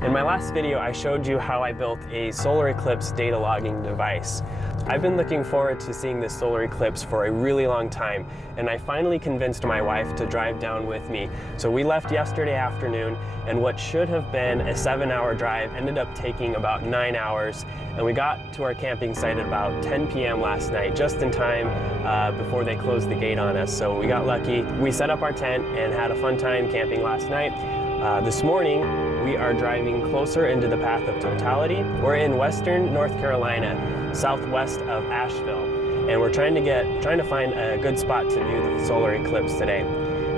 In my last video, I showed you how I built a solar eclipse data logging device. I've been looking forward to seeing this solar eclipse for a really long time, and I finally convinced my wife to drive down with me. So we left yesterday afternoon, and what should have been a 7-hour drive ended up taking about 9 hours, and we got to our camping site at about 10 p.m. last night, just in time before they closed the gate on us. So we got lucky. We set up our tent and had a fun time camping last night. This morning, we are driving closer into the path of Totality. We're in western North Carolina, southwest of Asheville, and we're trying to find a good spot to view the solar eclipse today.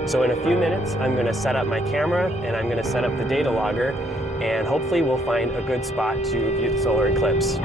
So in a few minutes, I'm going to set up my camera and I'm going to set up the data logger, and hopefully we'll find a good spot to view the solar eclipse.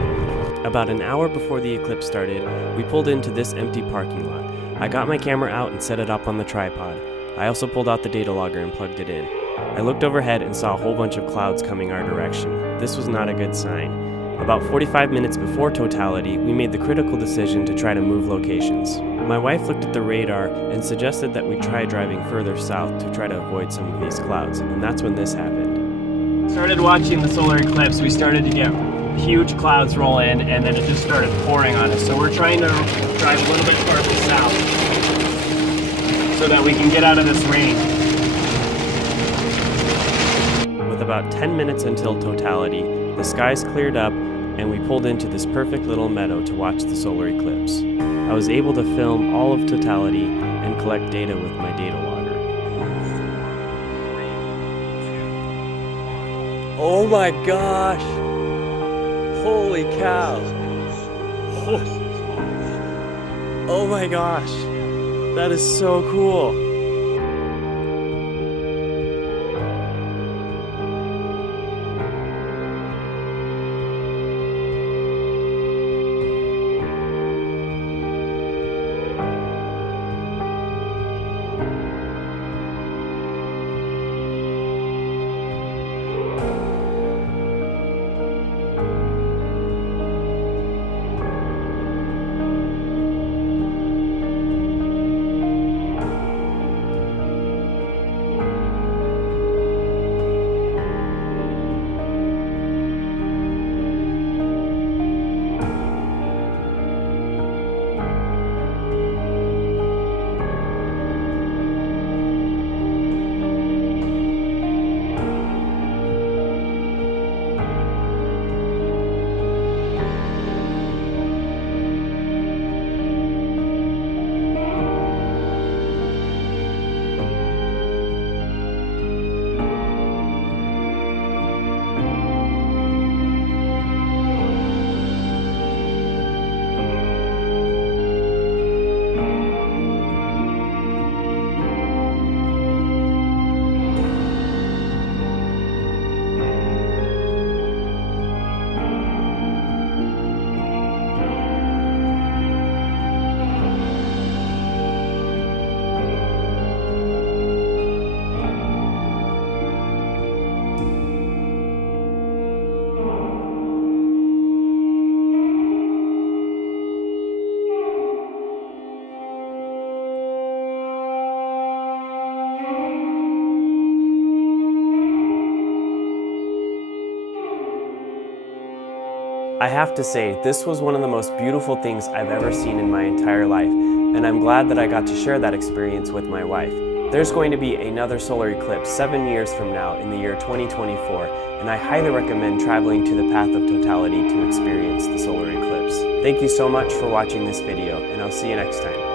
About an hour before the eclipse started, we pulled into this empty parking lot. I got my camera out and set it up on the tripod. I also pulled out the data logger and plugged it in. I looked overhead and saw a whole bunch of clouds coming our direction. This was not a good sign. About 45 minutes before Totality, we made the critical decision to try to move locations. My wife looked at the radar and suggested that we try driving further south to try to avoid some of these clouds, and that's when this happened. Started watching the solar eclipse, we started to get huge clouds roll in, and then it just started pouring on us. So we're trying to drive a little bit farther south so that we can get out of this rain. With about 10 minutes until Totality, the skies cleared up and we pulled into this perfect little meadow to watch the solar eclipse. I was able to film all of Totality and collect data with my data logger. Oh my gosh! Holy cow! Oh my gosh! That is so cool! I have to say, this was one of the most beautiful things I've ever seen in my entire life, and I'm glad that I got to share that experience with my wife. There's going to be another solar eclipse 7 years from now in the year 2024, and I highly recommend traveling to the path of Totality to experience the solar eclipse. Thank you so much for watching this video, and I'll see you next time.